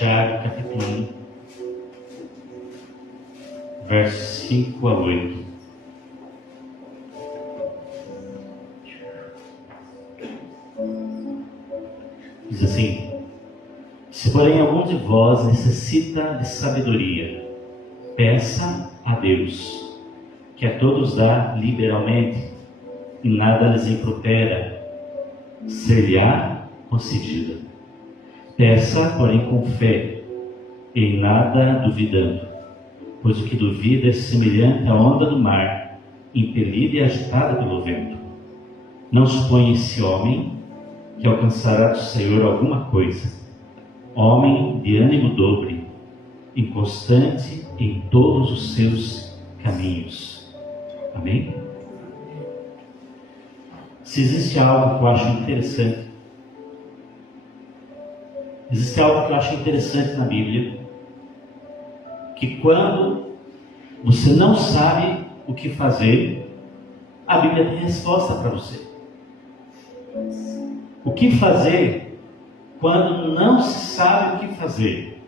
Tiago, capítulo 1, versos 5 a 8. Diz assim: se porém algum de vós necessita de sabedoria, peça a Deus, que a todos dá liberalmente, e nada lhes impropera, ser-lhe-á concedida. Peça, porém, com fé, em nada duvidando, pois o que duvida é semelhante à onda do mar, impelida e agitada pelo vento. Não suponha esse homem que alcançará do Senhor alguma coisa. Homem de ânimo dobre, inconstante em todos os seus caminhos. Amém? Se existe algo que eu acho interessante, na Bíblia, que quando você não sabe o que fazer, a Bíblia tem resposta para você. O que fazer quando não se sabe o que fazer?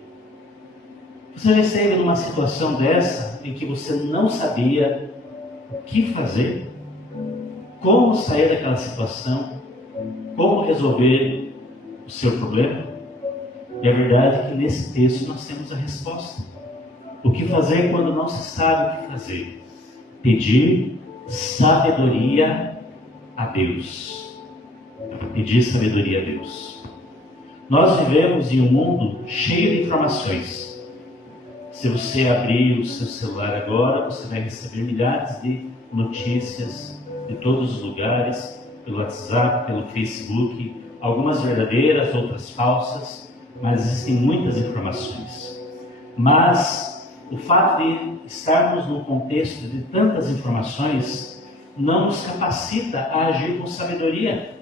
Você já esteve numa situação dessa em que você não sabia o que fazer? Como sair daquela situação? Como resolver o seu problema? E a verdade é que nesse texto nós temos a resposta. O que fazer quando não se sabe o que fazer? Pedir sabedoria a Deus. Pedir sabedoria a Deus. Nós vivemos em um mundo cheio de informações. Se você abrir o seu celular agora, você vai receber milhares de notícias de todos os lugares, pelo WhatsApp, pelo Facebook, algumas verdadeiras, outras falsas, mas existem muitas informações. Mas o fato de estarmos num contexto de tantas informações não nos capacita a agir com sabedoria.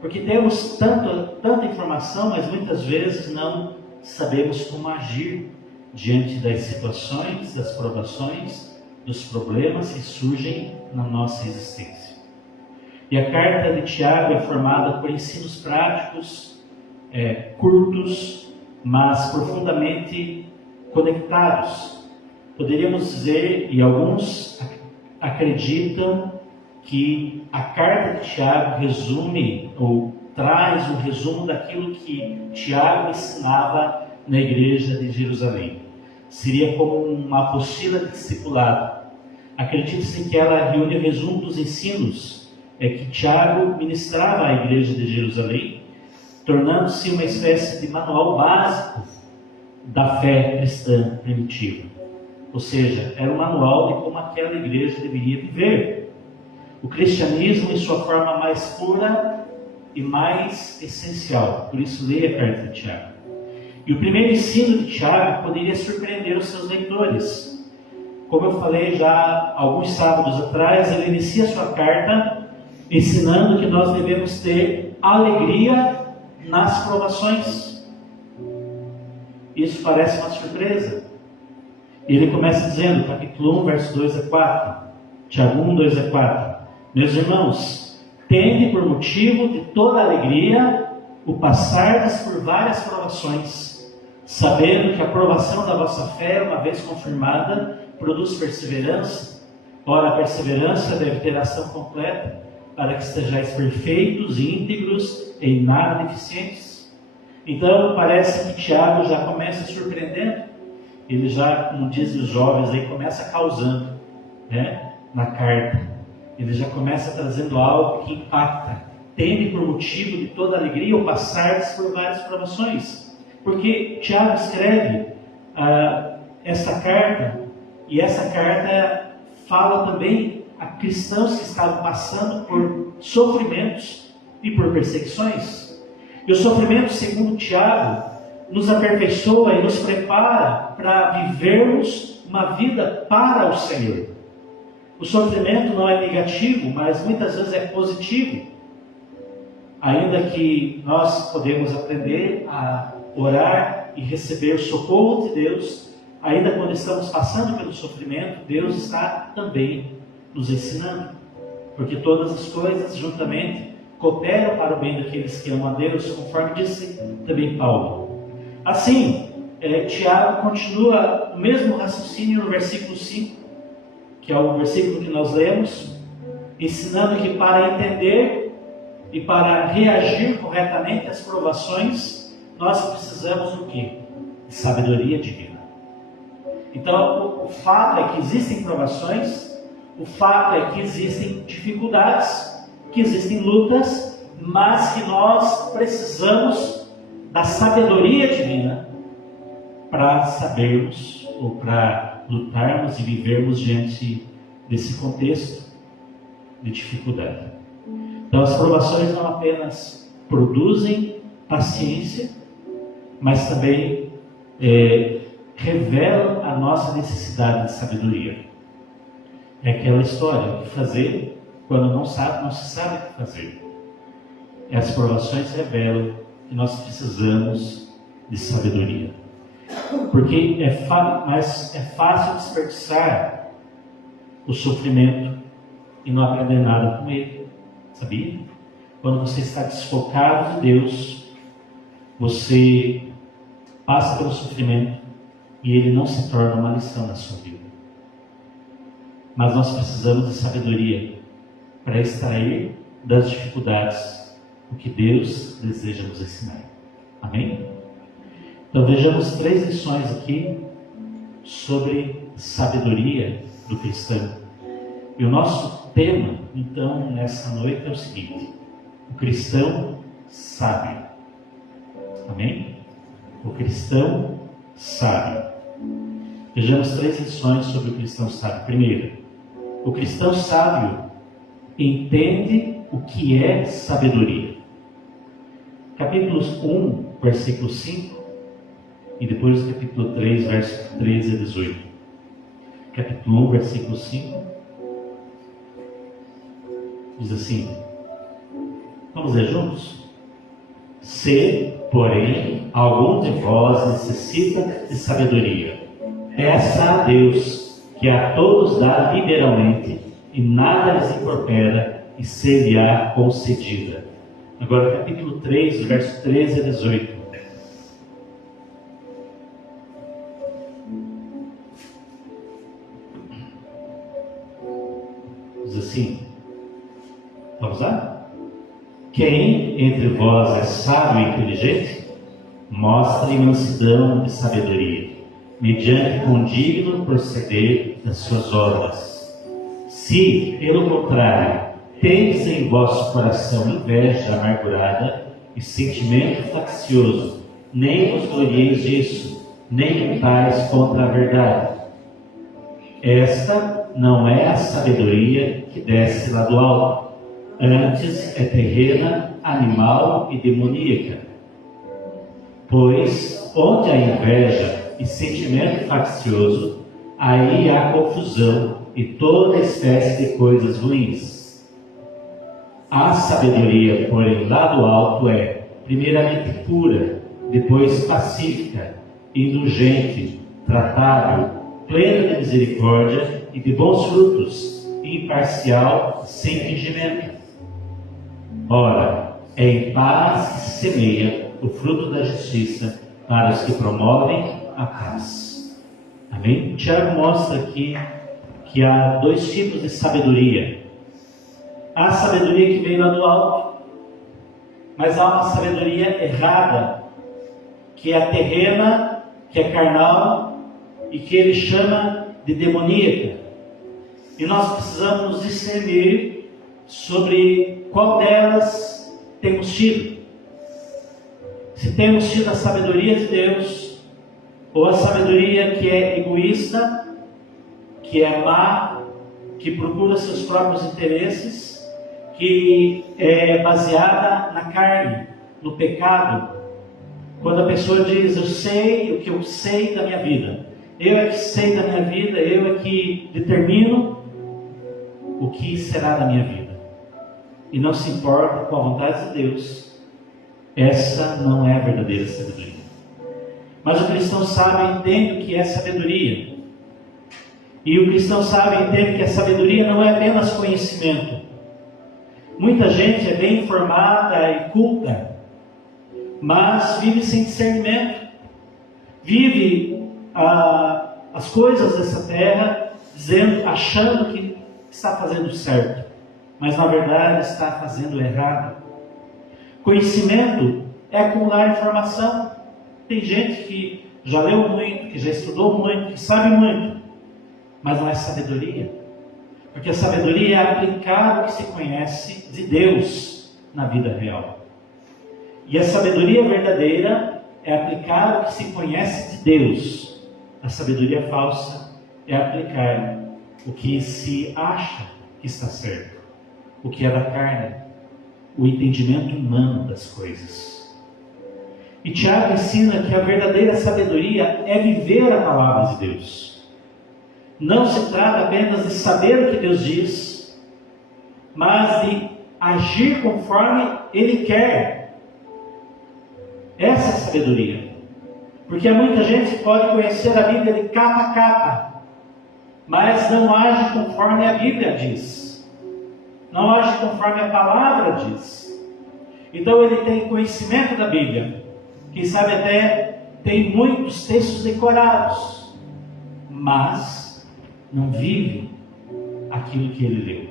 Porque temos tanta informação, mas muitas vezes não sabemos como agir diante das situações, das provações, dos problemas que surgem na nossa existência. E a carta de Tiago é formada por ensinos práticos, curtos, mas profundamente conectados. Poderíamos dizer, e alguns acreditam, que a carta de Tiago resume ou traz um resumo daquilo que Tiago ensinava na igreja de Jerusalém. Seria como uma apostila de discipulado. Acredita-se que ela reúne o resumo dos ensinos que Tiago ministrava à igreja de Jerusalém, tornando-se uma espécie de manual básico da fé cristã primitiva. Ou seja, era um manual de como aquela igreja deveria viver. O cristianismo em sua forma mais pura e mais essencial. Por isso, leia a carta de Tiago. E o primeiro ensino de Tiago poderia surpreender os seus leitores. Como eu falei já alguns sábados atrás, ele inicia sua carta ensinando que nós devemos ter alegria nas provações. Isso parece uma surpresa. Ele começa dizendo, capítulo 1, verso 2 a 4. Tiago 1, 2 a 4. Meus irmãos, tende por motivo de toda alegria o passardes por várias provações, sabendo que a provação da vossa fé, uma vez confirmada, produz perseverança. Ora, a perseverança deve ter ação completa, para que estejais perfeitos e íntegros, em nada deficientes. Então, parece que Tiago já começa surpreendendo. Ele já, como dizem os jovens, aí começa causando, na carta. Ele já começa trazendo algo que impacta. Tende por motivo de toda alegria o passardes por várias provações. Porque Tiago escreve esta carta, e essa carta fala também a cristãos que estavam passando por sofrimentos e por perseguições. E o sofrimento, segundo Tiago, nos aperfeiçoa e nos prepara para vivermos uma vida para o Senhor. O sofrimento não é negativo, mas muitas vezes é positivo. Ainda que nós podemos aprender a orar e receber o socorro de Deus, ainda quando estamos passando pelo sofrimento, Deus está também nos ensinando. Porque todas as coisas juntamente cooperam para o bem daqueles que amam a Deus, conforme disse também Paulo. Assim, Tiago continua o mesmo raciocínio no versículo 5, que é o versículo que nós lemos, ensinando que para entender e para reagir corretamente às provações, nós precisamos do quê? De sabedoria divina. Então, o fato é que existem provações, o fato é que existem dificuldades, que existem lutas, mas que nós precisamos da sabedoria divina para sabermos ou para lutarmos e vivermos diante desse contexto de dificuldade. Então, as provações não apenas produzem paciência, mas também revelam a nossa necessidade de sabedoria. É aquela história, o que fazer quando não se sabe o que fazer. As provações revelam que nós precisamos de sabedoria. Porque é fácil desperdiçar o sofrimento e não aprender nada com ele. Sabia? Quando você está desfocado de Deus, você passa pelo sofrimento e ele não se torna uma lição na sua vida. Mas nós precisamos de sabedoria para extrair das dificuldades o que Deus deseja nos ensinar. Amém? Então vejamos 3 lições aqui sobre sabedoria do cristão. E o nosso tema, então, nessa noite é o seguinte: o cristão sábio. Amém? O cristão sábio. Vejamos 3 lições sobre o cristão sábio. Primeiro, o cristão sábio entende o que é sabedoria. Capítulos 1, versículo 5, e depois o capítulo 3, versos 13 a 18. Capítulo 1, versículo 5, diz assim, vamos ler juntos? Se, porém, algum de vós necessita de sabedoria, peça a Deus, que a todos dá liberalmente, e nada lhes incorpora, e ser-lhe-á concedida. Agora, capítulo 3, verso 13 a 18. Diz assim, vamos lá? Quem entre vós é sábio e inteligente, mostre mansidão e sabedoria, mediante condigno proceder das suas obras. Se, pelo contrário, tendes em vosso coração inveja amargurada e sentimento faccioso, nem vos glorieis disso, nem lutais contra a verdade. Esta não é a sabedoria que desce lá do alto, antes é terrena, animal e demoníaca. Pois, onde há inveja e sentimento faccioso, aí há confusão e toda espécie de coisas ruins. A sabedoria, porém, lá do alto é, primeiramente, pura, depois pacífica, indulgente, tratável, plena de misericórdia e de bons frutos, imparcial, sem fingimento. Ora, é em paz que se semeia o fruto da justiça para os que promovem a paz. Amém? Tiago mostra aqui que há 2 tipos de sabedoria. Há a sabedoria que vem lá do alto, mas há uma sabedoria errada, que é a terrena, que é carnal, e que ele chama de demoníaca. E nós precisamos nos discernir sobre qual delas temos tido. Se temos tido a sabedoria de Deus, ou a sabedoria que é egoísta, que é má, que procura seus próprios interesses, que é baseada na carne, no pecado. Quando a pessoa diz, eu sei o que eu sei da minha vida, eu é que sei da minha vida, eu é que determino o que será da minha vida, e não se importa com a vontade de Deus, essa não é a verdadeira sabedoria. Mas o cristão sábio entende o que é sabedoria, e o cristão sábio entende que a sabedoria não é apenas conhecimento. Muita gente é bem informada e culta, mas vive sem discernimento. vive as coisas dessa terra, achando que está fazendo certo, mas na verdade está fazendo errado. Conhecimento é acumular informação. Tem gente que já leu muito, que já estudou muito, que sabe muito, mas não é sabedoria. Porque a sabedoria é aplicar o que se conhece de Deus na vida real. E a sabedoria verdadeira é aplicar o que se conhece de Deus. A sabedoria falsa é aplicar o que se acha que está certo, o que é da carne, o entendimento humano das coisas. E Tiago ensina que a verdadeira sabedoria é viver a palavra de Deus. Não se trata apenas de saber o que Deus diz, mas de agir conforme Ele quer. Essa é a sabedoria. Porque muita gente pode conhecer a Bíblia de capa a capa, mas não age conforme a Bíblia diz. Não age conforme a palavra diz. Então ele tem conhecimento da Bíblia. Quem sabe até tem muitos textos decorados, mas não vive aquilo que ele leu.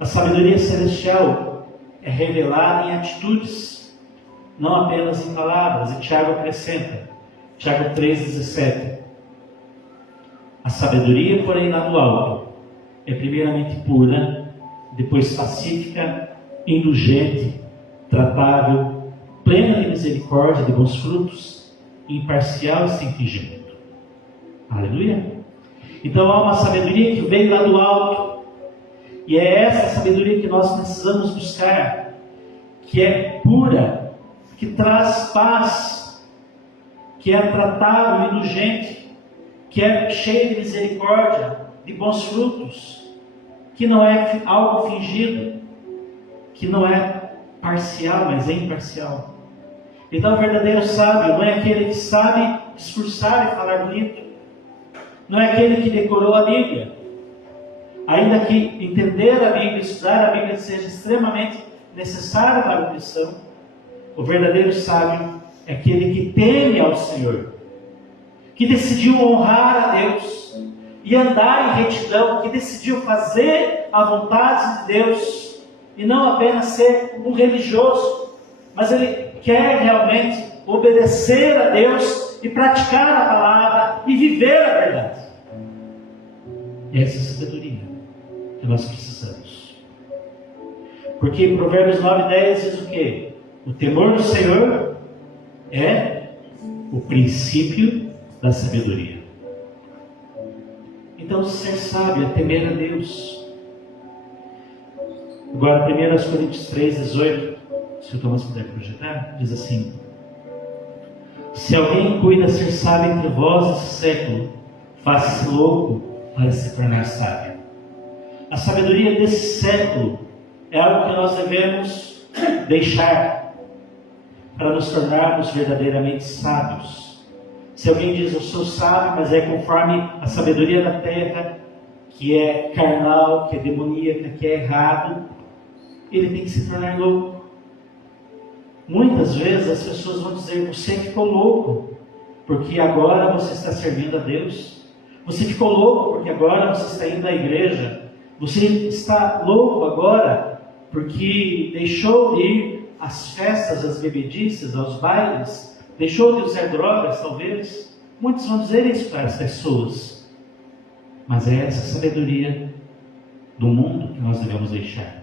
A sabedoria celestial é revelada em atitudes, não apenas em palavras. E Tiago acrescenta, Tiago 3,17: a sabedoria, porém, lá do alto, é primeiramente pura, depois pacífica, indulgente, tratável, plena de misericórdia, de bons frutos, imparcial e sem fingimento. Aleluia! Então há uma sabedoria que vem lá do alto, e é essa sabedoria que nós precisamos buscar, que é pura, que traz paz, que é tratável, indulgente, que é cheia de misericórdia, de bons frutos, que não é algo fingido, que não é parcial, mas é imparcial. Então o verdadeiro sábio não é aquele que sabe discursar e falar bonito, não é aquele que decorou a Bíblia, ainda que entender a Bíblia, estudar a Bíblia seja extremamente necessário para o cristão. O verdadeiro sábio é aquele que teme ao Senhor, que decidiu honrar a Deus e andar em retidão, que decidiu fazer a vontade de Deus e não apenas ser um religioso, mas ele quer realmente obedecer a Deus e praticar a palavra e viver a verdade. E essa é a sabedoria que nós precisamos. Porque em Provérbios 9:10 diz o quê? O temor do Senhor é o princípio da sabedoria. Então, ser sábio é temer a Deus. Agora, 1 Coríntios 3:18, se o Tomás puder projetar, diz assim: se alguém cuida ser sábio entre vós esse século, faça-se louco para se tornar sábio. A sabedoria desse século é algo que nós devemos deixar para nos tornarmos verdadeiramente sábios. Se alguém diz eu sou sábio, mas é conforme a sabedoria da terra, que é carnal, que é demoníaca, que é errado, ele tem que se tornar louco. Muitas vezes as pessoas vão dizer, você ficou louco, porque agora você está servindo a Deus. Você ficou louco porque agora você está indo à igreja. Você está louco agora porque deixou de ir às festas, às bebedices, aos bailes. Deixou de usar drogas, talvez. Muitos vão dizer isso para as pessoas. Mas é essa sabedoria do mundo que nós devemos deixar.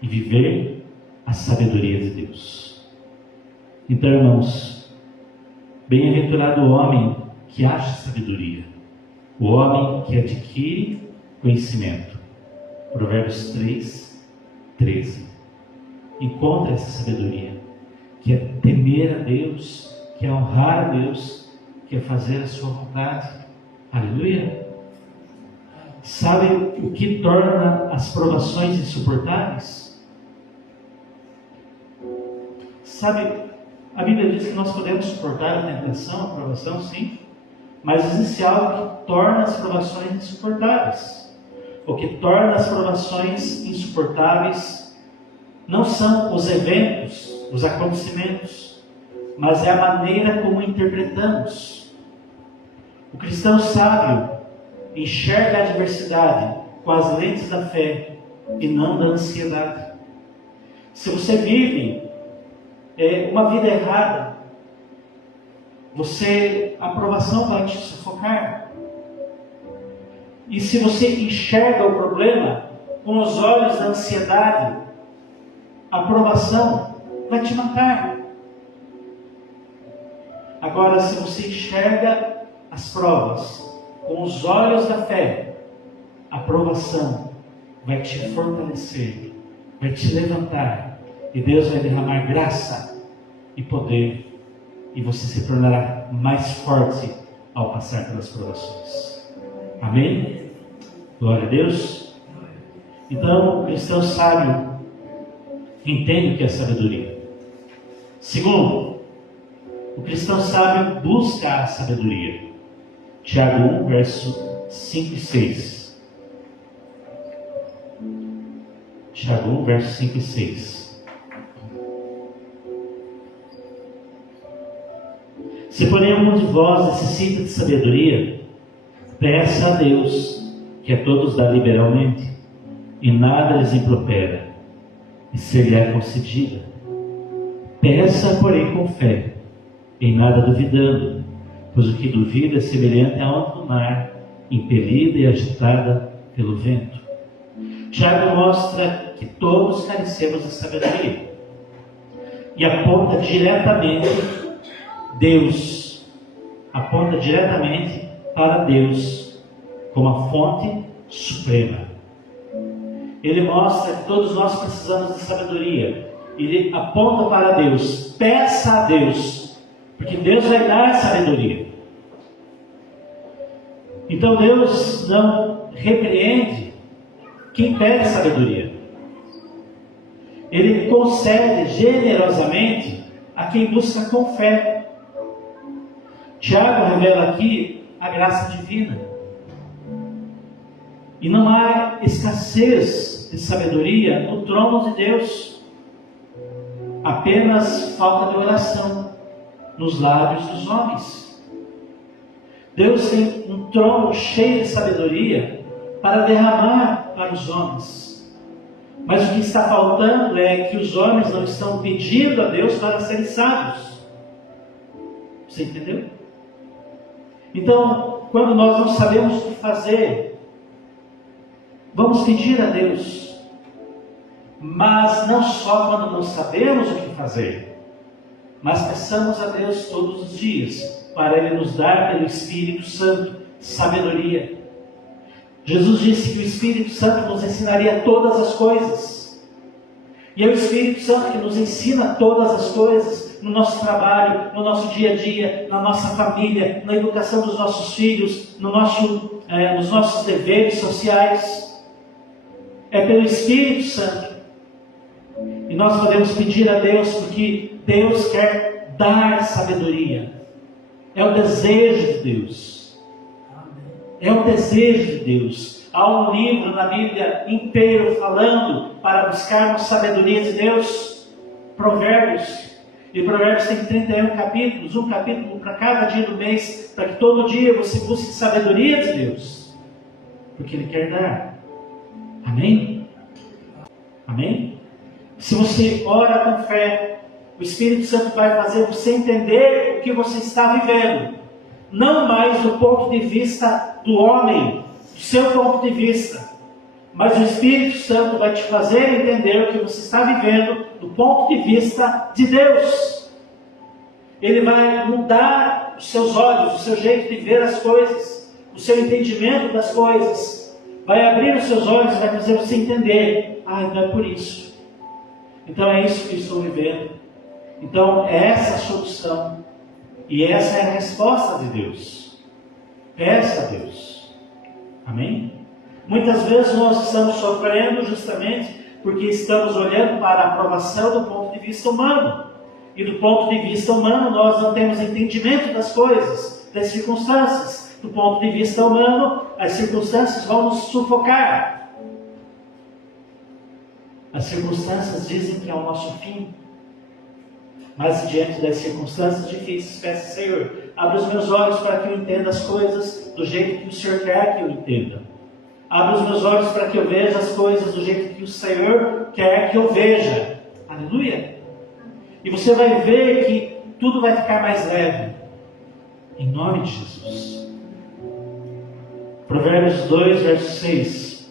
E viver a sabedoria de Deus. Então, irmãos, bem-aventurado o homem que acha sabedoria. O homem que adquire conhecimento. Provérbios 3:13. Encontra essa sabedoria, que é temer a Deus, que é honrar a Deus, que é fazer a sua vontade. Aleluia! Sabe o que torna as provações insuportáveis? Sabe, a Bíblia diz que nós podemos suportar a tentação, a provação, sim. Mas existe algo que torna as provações insuportáveis. O que torna as provações insuportáveis não são os eventos, os acontecimentos, mas é a maneira como interpretamos. O cristão sábio enxerga a adversidade com as lentes da fé e não da ansiedade. Se você vive uma vida errada, a aprovação vai te sufocar. E se você enxerga o problema com os olhos da ansiedade, a aprovação vai te matar. Agora, se você enxerga as provas com os olhos da fé, a aprovação vai te fortalecer, vai te levantar, e Deus vai derramar graça e poder, e você se tornará mais forte ao passar pelas provações. Amém? Glória a Deus. Então, o cristão sábio entende o que é sabedoria. Segundo, o cristão sábio busca a sabedoria. Tiago 1, verso 5 e 6. Tiago 1, verso 5 e 6. Se porém algum de vós necessita de sabedoria, peça a Deus, que a todos dá liberalmente, e nada lhes impropera, e ser-lhe-á concedida. Peça, porém, com fé, em nada duvidando, pois o que duvida é semelhante à onda do mar, impelida e agitada pelo vento. Tiago mostra que todos carecemos de sabedoria, e aponta diretamente para Deus como a fonte suprema. Ele mostra que todos nós precisamos de sabedoria. Ele aponta para Deus. Peça a Deus, porque Deus vai dar sabedoria. Então Deus não repreende quem pede sabedoria. Ele concede generosamente a quem busca com fé. Tiago revela aqui a graça divina. E não há escassez de sabedoria no trono de Deus. Apenas falta de oração nos lábios dos homens. Deus tem um trono cheio de sabedoria para derramar para os homens. Mas o que está faltando é que os homens não estão pedindo a Deus para serem sábios. Você entendeu? Então, quando nós não sabemos o que fazer, vamos pedir a Deus. Mas não só quando não sabemos o que fazer, mas peçamos a Deus todos os dias, para Ele nos dar pelo Espírito Santo sabedoria. Jesus disse que o Espírito Santo nos ensinaria todas as coisas. E é o Espírito Santo que nos ensina todas as coisas no nosso trabalho, no nosso dia a dia, na nossa família, na educação dos nossos filhos, nos nossos deveres sociais. É pelo Espírito Santo. E nós podemos pedir a Deus, porque Deus quer dar sabedoria. É o desejo de Deus. É o desejo de Deus. Há um livro na Bíblia inteiro falando para buscarmos sabedoria de Deus. Provérbios. E Provérbios tem 31 capítulos, um capítulo para cada dia do mês, para que todo dia você busque sabedoria de Deus. Porque Ele quer dar. Amém? Amém? Se você ora com fé, o Espírito Santo vai fazer você entender o que você está vivendo. Não mais do ponto de vista do homem, do seu ponto de vista. Mas o Espírito Santo vai te fazer entender o que você está vivendo do ponto de vista de Deus. Ele vai mudar os seus olhos, o seu jeito de ver as coisas, o seu entendimento das coisas. Vai abrir os seus olhos e vai fazer você entender. Então é por isso. Então é isso que eu estou vivendo. Então é essa a solução. E essa é a resposta de Deus. Peça a Deus. Amém? Muitas vezes nós estamos sofrendo justamente porque estamos olhando para a aprovação do ponto de vista humano. E do ponto de vista humano nós não temos entendimento das coisas, das circunstâncias. Do ponto de vista humano, as circunstâncias vão nos sufocar. As circunstâncias dizem que é o nosso fim. Mas diante das circunstâncias difíceis, peça, Senhor, abre os meus olhos para que eu entenda as coisas do jeito que o Senhor quer que eu entenda. Abre os meus olhos para que eu veja as coisas do jeito que o Senhor quer que eu veja. Aleluia! E você vai ver que tudo vai ficar mais leve. Em nome de Jesus. Provérbios 2, verso 6.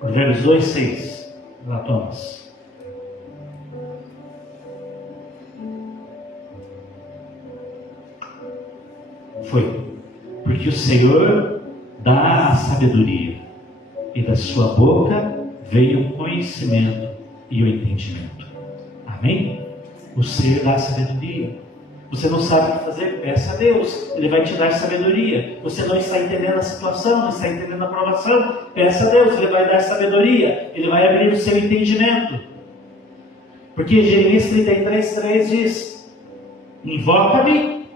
Provérbios 2, 6. Lá, Thomas. Foi. Porque o Senhor dá a sabedoria, e da sua boca veio o conhecimento e o entendimento. Amém? O Senhor dá a sabedoria. Você não sabe o que fazer? Peça a Deus. Ele vai te dar sabedoria. Você não está entendendo a situação, não está entendendo a provação? Peça a Deus. Ele vai dar sabedoria. Ele vai abrir o seu entendimento. Porque Jeremias 33:3 diz: invoca-me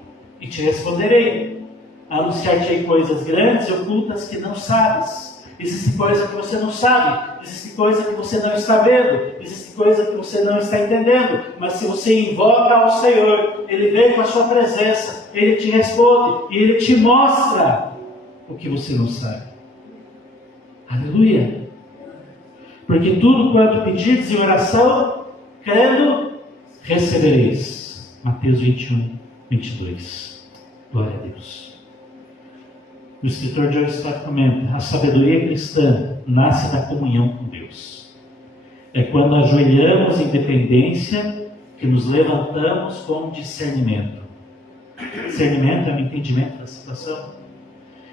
e te responderei. Anunciar-te-ei coisas grandes e ocultas que não sabes. Existe coisa que você não sabe, existe coisa que você não está vendo, existe coisa que você não está entendendo, mas se você invoca ao Senhor, Ele vem com a sua presença, Ele te responde e Ele te mostra o que você não sabe. Aleluia! Porque tudo quanto pedirdes em oração, crendo, recebereis. Mateus 21, 22. Glória a Deus. O escritor John Stott comenta: a sabedoria cristã nasce da comunhão com Deus. É quando ajoelhamos em dependência que nos levantamos com discernimento. Discernimento é o entendimento da situação.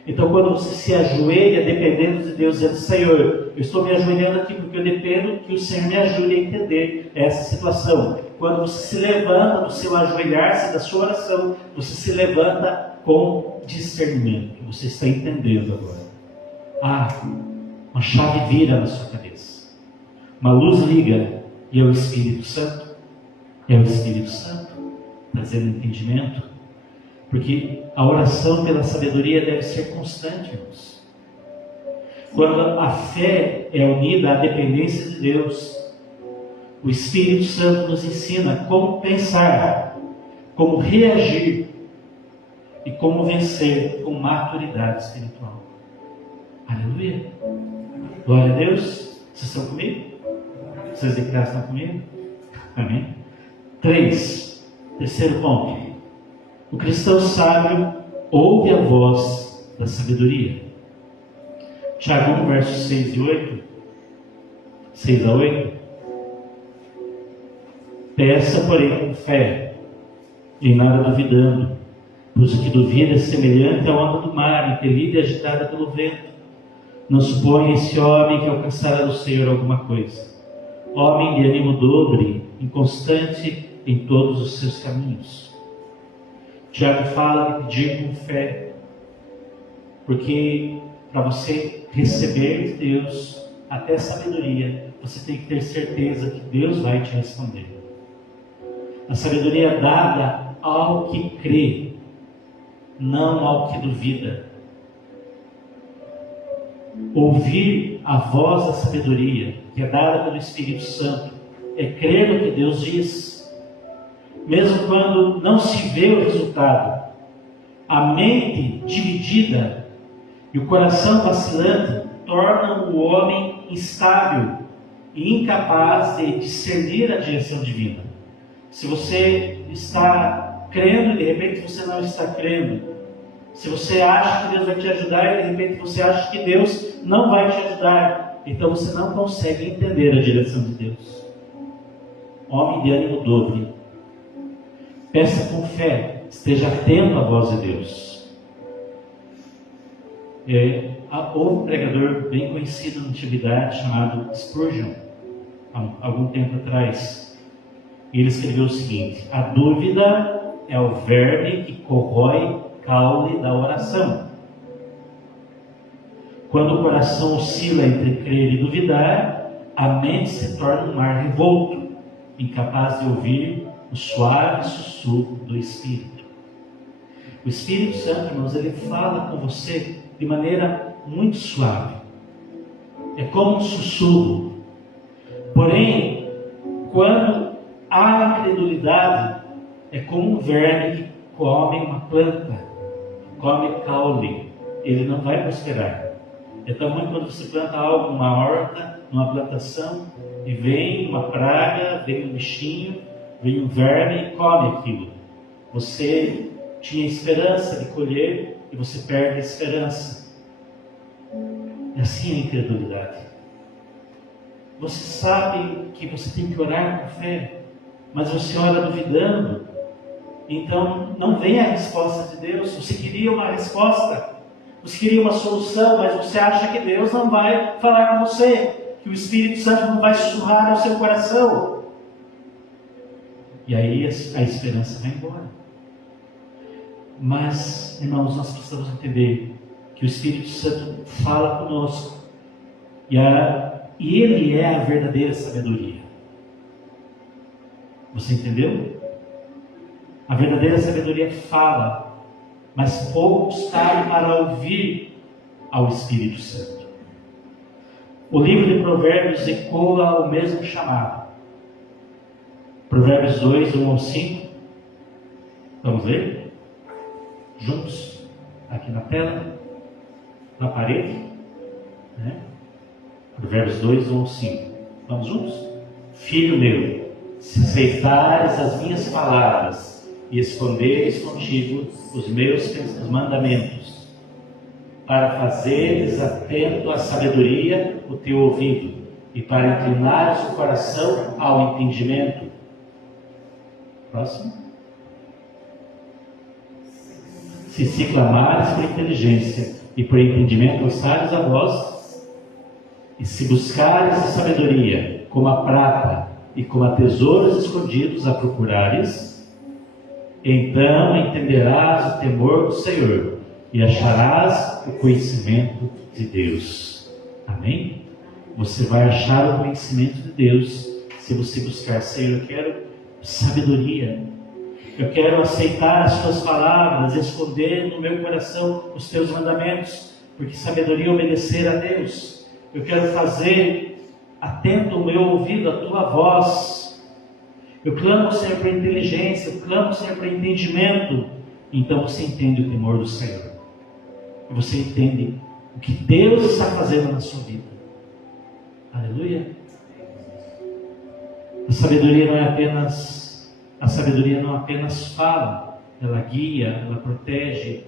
Então, quando você se ajoelha dependendo de Deus, dizendo: Senhor, eu estou me ajoelhando aqui porque eu dependo que o Senhor me ajude a entender essa situação. Quando você se levanta do seu ajoelhar-se, da sua oração, você se levanta com discernimento. Você está entendendo agora. Uma chave vira na sua cabeça. Uma luz liga e é o Espírito Santo. É o Espírito Santo trazendo entendimento. Porque a oração pela sabedoria deve ser constante, irmãos. Quando a fé é unida à dependência de Deus, o Espírito Santo nos ensina como pensar, como reagir e como vencer com maturidade espiritual. Aleluia! Glória a Deus! Vocês estão comigo? Vocês de casa estão comigo? Amém? 3. Terceiro ponto. O cristão sábio ouve a voz da sabedoria. Tiago 1, versos 6 a 8. Peça, porém, com fé, em nada duvidando, pois o que duvida é semelhante à onda do mar, impelida e agitada pelo vento. Não suponha esse homem que alcançará do Senhor alguma coisa. Homem de ânimo dobre, inconstante em todos os seus caminhos. Tiago fala de pedir com fé, porque para você receber de Deus até sabedoria, você tem que ter certeza que Deus vai te responder. A sabedoria é dada ao que crê, não ao que duvida. Ouvir a voz da sabedoria, que é dada pelo Espírito Santo, é crer no que Deus diz. Mesmo quando não se vê o resultado, a mente dividida e o coração vacilante tornam o homem instável e incapaz de discernir a direção divina. Se você está crendo e de repente você não está crendo, se você acha que Deus vai te ajudar e de repente você acha que Deus não vai te ajudar, então você não consegue entender a direção de Deus. Homem de ânimo dobre, peça com fé, esteja atento à voz de Deus. Houve um pregador bem conhecido na antiguidade chamado Spurgeon, há algum tempo atrás. E ele escreveu o seguinte: a dúvida é o verme que corrói o caule da oração. Quando o coração oscila entre crer e duvidar, a mente se torna um mar revolto, incapaz de ouvir o suave sussurro do Espírito. O Espírito Santo, irmãos, ele fala com você de maneira muito suave. É como um sussurro. Porém, quando a incredulidade é como um verme que come uma planta, come caule, ele não vai prosperar. É tão ruim quando você planta algo numa horta, numa plantação, e vem uma praga, vem um bichinho, vem um verme e come aquilo. Você tinha esperança de colher e você perde a esperança. É assim a incredulidade. Você sabe que você tem que orar com fé, mas você ora duvidando, então não vem a resposta de Deus. Você queria uma resposta, você queria uma solução, mas você acha que Deus não vai falar com você, que o Espírito Santo não vai sussurrar ao seu coração. E aí a esperança vai embora. Mas, irmãos, nós precisamos entender que o Espírito Santo fala conosco e Ele é a verdadeira sabedoria. Você entendeu? A verdadeira sabedoria fala, mas poucos sabem para ouvir ao Espírito Santo. O livro de Provérbios ecoa o mesmo chamado. Provérbios 2, 1 ao 5. Vamos ler? Juntos? Aqui na tela, na parede. Né? Provérbios 2, 1 ao 5. Vamos juntos? Filho meu, se aceitares as minhas palavras e esconderes contigo os meus mandamentos, para fazeres atento à sabedoria o teu ouvido, e para inclinares o coração ao entendimento. Próximo. Se clamares por inteligência e por entendimento alçares a voz, e se buscares a sabedoria como a prata e como a tesouros escondidos a procurares, então entenderás o temor do Senhor e acharás o conhecimento de Deus. Amém? Você vai achar o conhecimento de Deus se você buscar. Senhor, eu quero sabedoria. Eu quero aceitar as tuas palavras, esconder no meu coração os teus mandamentos, porque sabedoria é obedecer a Deus. Eu quero fazer atento o meu ouvido à tua voz. Eu clamo, Senhor, por inteligência, eu clamo, Senhor, por entendimento. Então você entende o temor do Senhor. E você entende o que Deus está fazendo na sua vida. Aleluia. A sabedoria não apenas fala, ela guia, ela protege,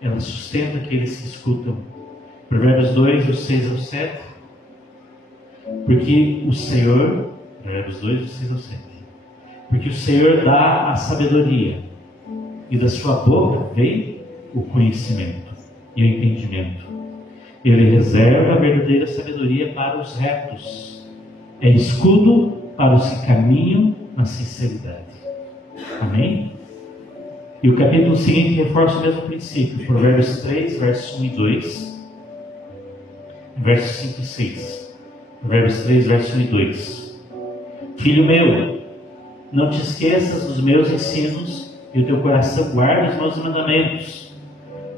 ela sustenta aqueles que escutam. Provérbios 2, do 6 ao 7. Porque o Senhor, Provérbios 2, do 6 ao 7. Porque o Senhor dá a sabedoria, e da sua boca vem o conhecimento e o entendimento. Ele reserva a verdadeira sabedoria para os retos. É escudo para os que caminham na sinceridade. Amém? E o capítulo seguinte reforça o mesmo princípio. Provérbios 3, versos 1 e 2. Versos 5 e 6. Provérbios 3, versos 1 e 2. Filho meu, não te esqueças dos meus ensinos, e o teu coração guarde os meus mandamentos,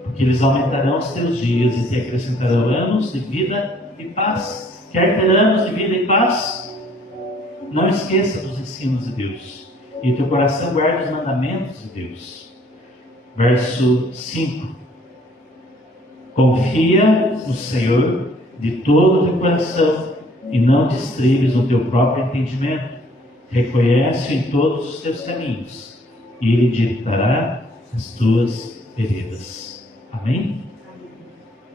porque eles aumentarão os teus dias e te acrescentarão anos de vida e paz. Quer ter anos de vida e paz? Não esqueça dos ensinos de Deus, e o teu coração guarde os mandamentos de Deus. Verso 5. Confia no Senhor de todo o teu coração, e não distribes no teu próprio entendimento. Reconhece-o em todos os teus caminhos, e Ele endireitará as tuas veredas. Amém?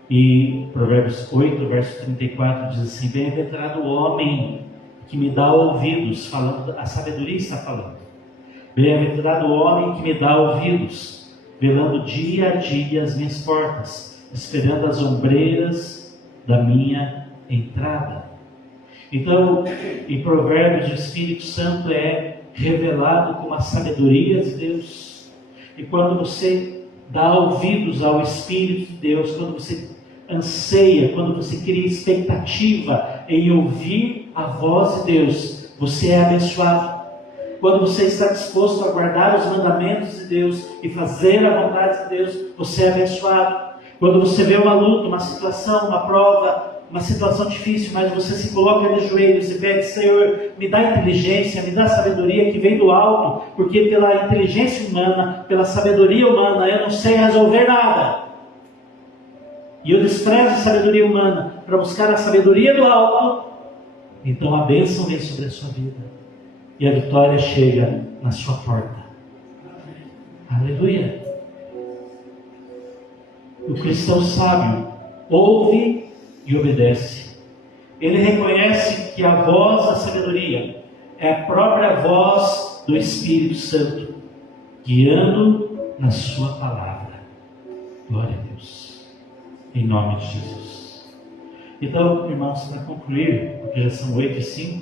E Provérbios 8, verso 34 diz assim: bem-aventurado o homem que me dá ouvidos, falando, a sabedoria está falando. Bem-aventurado o homem que me dá ouvidos, velando dia a dia as minhas portas, esperando as ombreiras da minha entrada. Então, em Provérbios, o Espírito Santo é revelado como a sabedoria de Deus. E quando você dá ouvidos ao Espírito de Deus, quando você anseia, quando você cria expectativa em ouvir a voz de Deus, você é abençoado. Quando você está disposto a guardar os mandamentos de Deus e fazer a vontade de Deus, você é abençoado. Quando você vê uma luta, uma situação, uma prova, uma situação difícil, mas você se coloca de joelhos e pede: Senhor, me dá inteligência, me dá sabedoria que vem do alto, porque pela inteligência humana, pela sabedoria humana, eu não sei resolver nada. E eu desprezo a sabedoria humana para buscar a sabedoria do alto. Então a bênção vem sobre a sua vida e a vitória chega na sua porta. Aleluia. O cristão sábio ouve e obedece. Ele reconhece que a voz da sabedoria é a própria voz do Espírito Santo, guiando na sua palavra. Glória a Deus. Em nome de Jesus. Então, irmãos, para concluir, porque já são 8h05,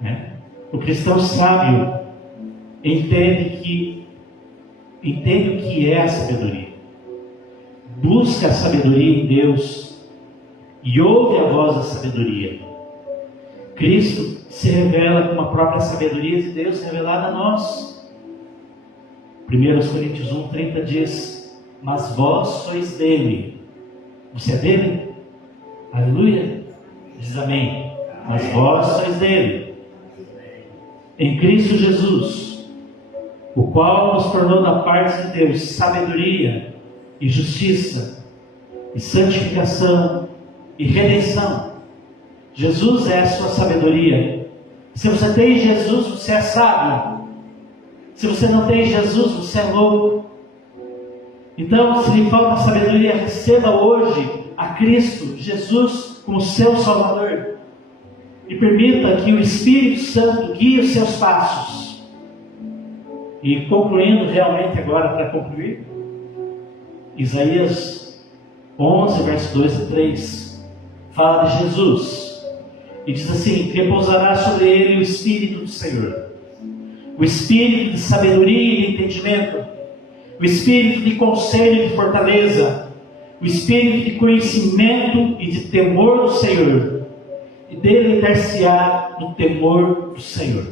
né? O cristão sábio entende o que é a sabedoria. Busca a sabedoria em Deus e ouve a voz da sabedoria. Cristo se revela com a própria sabedoria de Deus revelada a nós. 1 Coríntios 1:30 diz: mas vós sois dele. Você é dele? Aleluia. Diz amém. Mas vós sois dele, em Cristo Jesus, o qual nos tornou da parte de Deus sabedoria e justiça, e santificação, e redenção. Jesus é a sua sabedoria. Se você tem Jesus, você é sábio. Se você não tem Jesus, você é louco. Então, se lhe falta sabedoria, receba hoje a Cristo Jesus como seu Salvador. E permita que o Espírito Santo guie os seus passos. E concluindo realmente agora, para concluir, Isaías 11, verso 2 e 3, fala de Jesus, e diz assim: repousará sobre ele o Espírito do Senhor, o Espírito de sabedoria e de entendimento, o Espírito de conselho e de fortaleza, o Espírito de conhecimento e de temor do Senhor, e deleitar-se-á no temor do Senhor.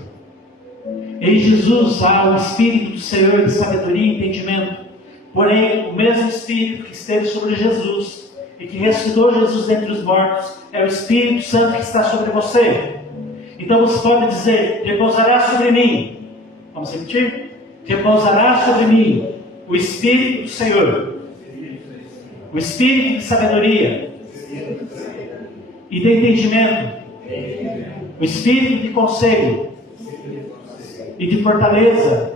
Em Jesus há o Espírito do Senhor de sabedoria e entendimento. Porém, o mesmo Espírito que esteve sobre Jesus e que ressuscitou Jesus dentre os mortos é o Espírito Santo que está sobre você. Então você pode dizer: repousará sobre mim. Vamos repetir? Repousará sobre mim o Espírito do Senhor, o Espírito de sabedoria e de entendimento, o Espírito de conselho e de fortaleza,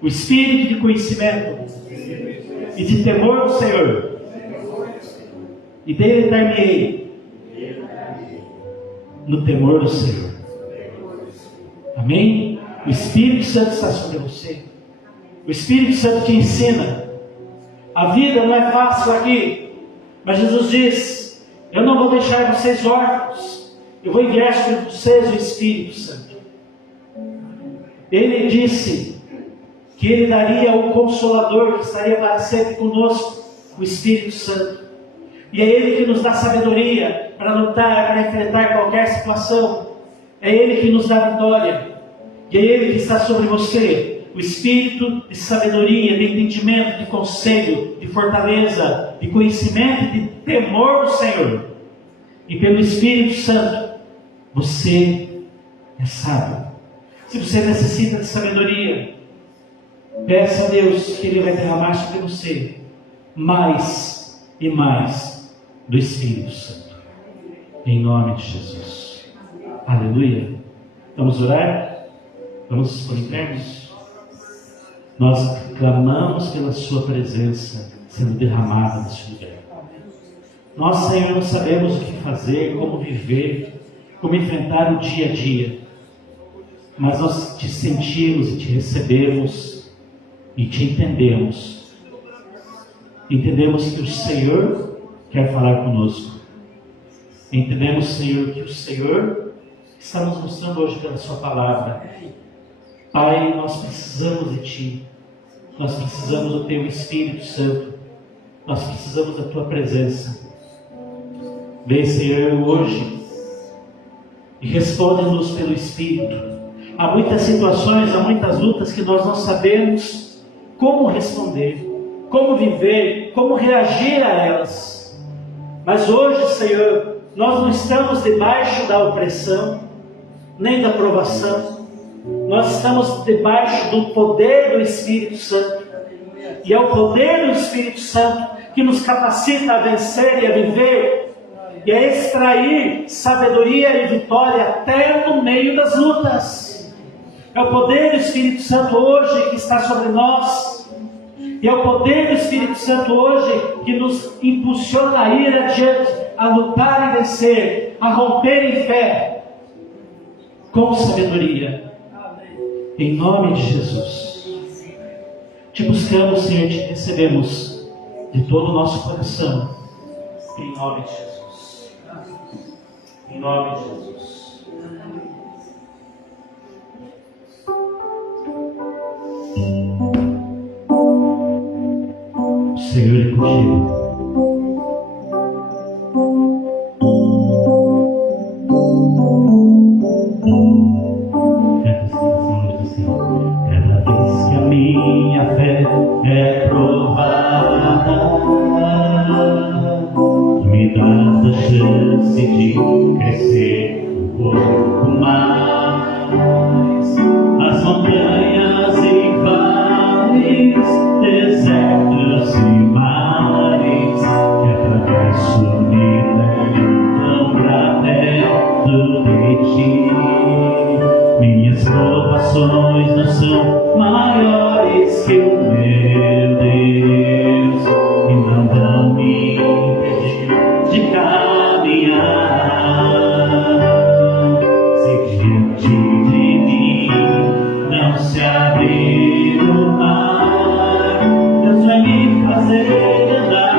o Espírito de conhecimento e de temor do Senhor, e deleitar-me-ei no temor do Senhor. Amém? O Espírito Santo está sobre você. O Espírito Santo te ensina. A vida não é fácil aqui, mas Jesus diz: eu não vou deixar vocês órfãos, eu vou enviar sobre vocês o Espírito Santo. Ele disse que Ele daria o Consolador que estaria para sempre conosco, o Espírito Santo. E é Ele que nos dá sabedoria para lutar, para enfrentar qualquer situação. É Ele que nos dá vitória. E é Ele que está sobre você, o Espírito de sabedoria, de entendimento, de conselho, de fortaleza, de conhecimento e de temor do Senhor. E pelo Espírito Santo, você é sábio. Se você necessita de sabedoria, peça a Deus que Ele vai derramar sobre você mais e mais do Espírito Santo. Em nome de Jesus. Aleluia. Vamos orar? Vamos por internos? Nós clamamos pela Sua presença sendo derramada nesse lugar. Nós, Senhor, não sabemos o que fazer, como viver, como enfrentar o dia a dia. Mas nós te sentimos e te recebemos e te entendemos. Entendemos que o Senhor quer falar conosco. Entendemos, Senhor, que o Senhor está nos mostrando hoje pela Sua palavra. Pai, nós precisamos de Ti. Nós precisamos do Teu Espírito Santo. Nós precisamos da Tua presença. Vem, Senhor, hoje e responde-nos pelo Espírito. Há muitas situações, há muitas lutas que nós não sabemos como responder, como viver, como reagir a elas. Mas hoje, Senhor, nós não estamos debaixo da opressão, nem da provação. Nós estamos debaixo do poder do Espírito Santo. E é o poder do Espírito Santo que nos capacita a vencer e a viver, e a extrair sabedoria e vitória até no meio das lutas. É o poder do Espírito Santo hoje que está sobre nós. E é o poder do Espírito Santo hoje que nos impulsiona a ir adiante, a lutar e vencer, a romper em fé, com sabedoria. Em nome de Jesus. Te buscamos, Senhor, te recebemos de todo o nosso coração. Em nome de Jesus. Em nome de Jesus. O Senhor é contigo. Cada vez que a minha fé é provada, me dás a chance de crescer um pouco mais. As montanhas e vales, desertos e mares, que atravesso me levam pra perto de ti. Minhas provações não são maiores que o meu Deus, e não vão me impedir de caminhar. Se diante de mim não se abrir o mar, Deus vai me fazer andar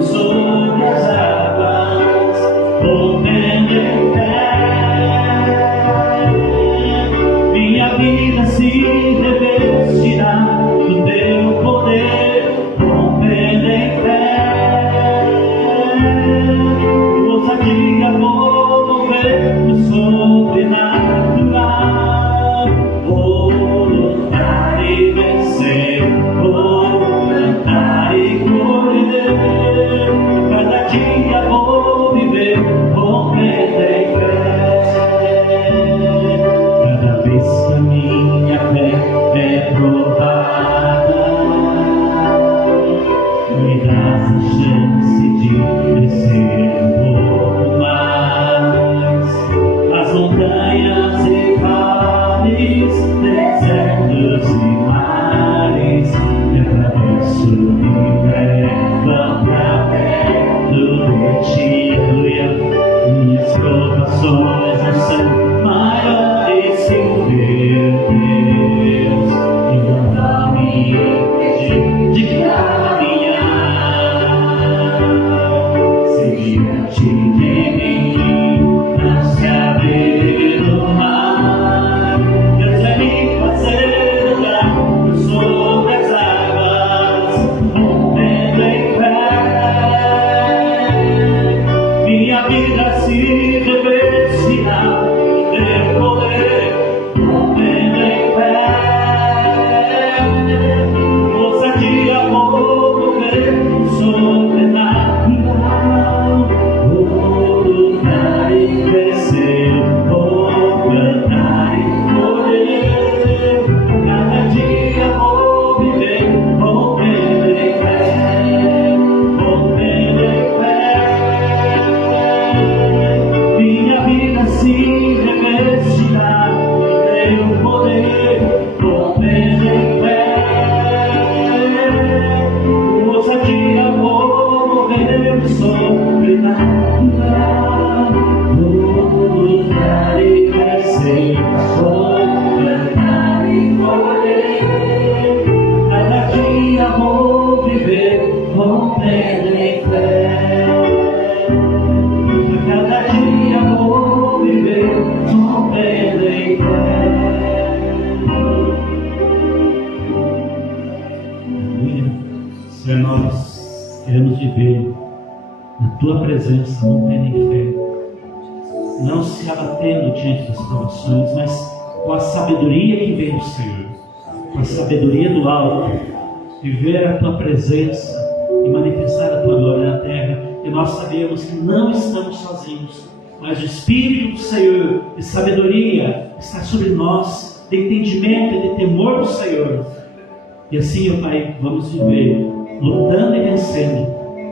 sobre as águas, rompendo em pé. Minha vida se revestirá do teu poder, rompendo em fé. Ousadia vou mover no sobrenatural. Vou lutar e vencer, vou cantar e colher. Cada dia vou viver, rompendo em fé. Cada vez que a minha fé é provada, me dás a chance de crescer um pouco mais. As montanhas e vales, desertos e mares, que atravesso me levam pra perto de ti. Minhas provações não são maiores que o meu Deus, e não vão me impedir de caminhar. Se diante de mim não se abrir o mar, Deus vai me fazer andar sobre as águas, rompendo em fé. Minha vida se revestirá do teu poder, rompendo em fé. Ousadia vou mover no sobrenatural. Vou lutar e crescer, vou cantar e colher. Cada dia vou viver, rompendo em fé, rompendo em fé. Minha vida se revestirá do teu poder, rompendo em fé. Ousadia vou mover no sobrenatural. Vou lutar e crescer, vou cantar e colher. Cada dia vou viver, rompendo em fé. Cada dia vou viver, rompendo em fé. Senhor, nós queremos viver na Tua presença, rompendo em fé. Não se abatendo diante das provações, mas com a sabedoria que vem do Senhor, com a sabedoria do alto, viver a Tua presença e manifestar a Tua glória na terra, e nós sabemos que não estamos sozinhos, mas o Espírito do Senhor de sabedoria está sobre nós, de entendimento e de temor do Senhor. E assim, ó Pai, vamos viver lutando e vencendo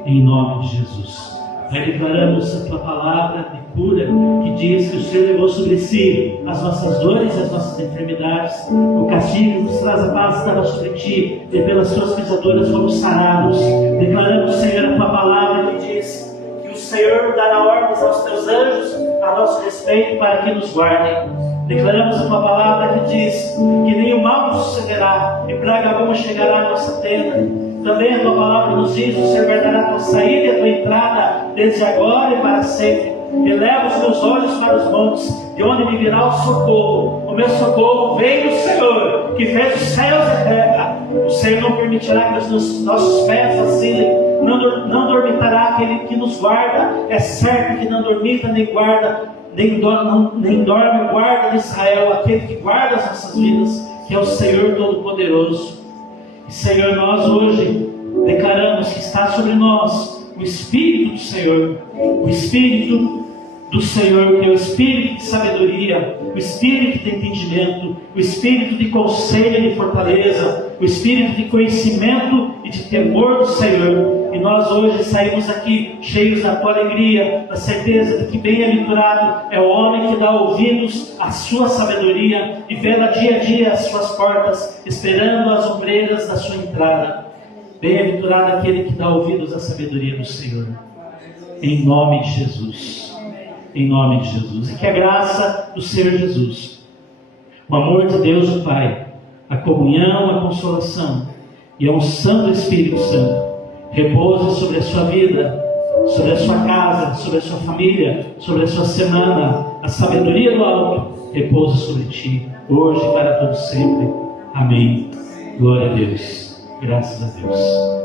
em nome de Jesus. Pai, declaramos a Tua palavra de cura, que diz que o Senhor levou sobre si as nossas dores e as nossas enfermidades. O castigo que nos traz a paz estava sobre Ti, e pelas Tuas pisaduras fomos sarados. Declaramos, Senhor, a Tua palavra que diz que o Senhor dará ordens aos Teus anjos a nosso respeito para que nos guardem. Declaramos a Tua palavra que diz que nenhum mal nos sucederá e praga alguma chegará à nossa tenda. Também a Tua palavra nos diz: o Senhor guardará a Tua saída e a Tua entrada, desde agora e para sempre. Eleva os meus olhos para os montes, de onde me virá o socorro. O meu socorro vem do Senhor, que fez os céus e a terra. O Senhor não permitirá que os nossos pés vacilem, não dormitará aquele que nos guarda. É certo que não dormita nem guarda, nem dorme o guarda de Israel, aquele que guarda as nossas vidas, que é o Senhor Todo-Poderoso. E Senhor, nós hoje declaramos que está sobre nós o Espírito do Senhor, o Espírito do Senhor, que é o Espírito de sabedoria, o Espírito de entendimento, o Espírito de conselho e de fortaleza, o Espírito de conhecimento e de temor do Senhor. E nós hoje saímos aqui cheios da Tua alegria, da certeza de que bem-aventurado é o homem que dá ouvidos à Sua sabedoria e vela dia a dia as Suas portas, esperando as ombreiras da Sua entrada. Bem-aventurado aquele que dá ouvidos à sabedoria do Senhor. Em nome de Jesus. Em nome de Jesus. E que a graça do Senhor Jesus, o amor de Deus o Pai, a comunhão, a consolação e a unção do Espírito Santo repouse sobre a sua vida, sobre a sua casa, sobre a sua família, sobre a sua semana. A sabedoria do alto repouse sobre ti, hoje e para todo sempre. Amém. Glória a Deus. Graças a Deus.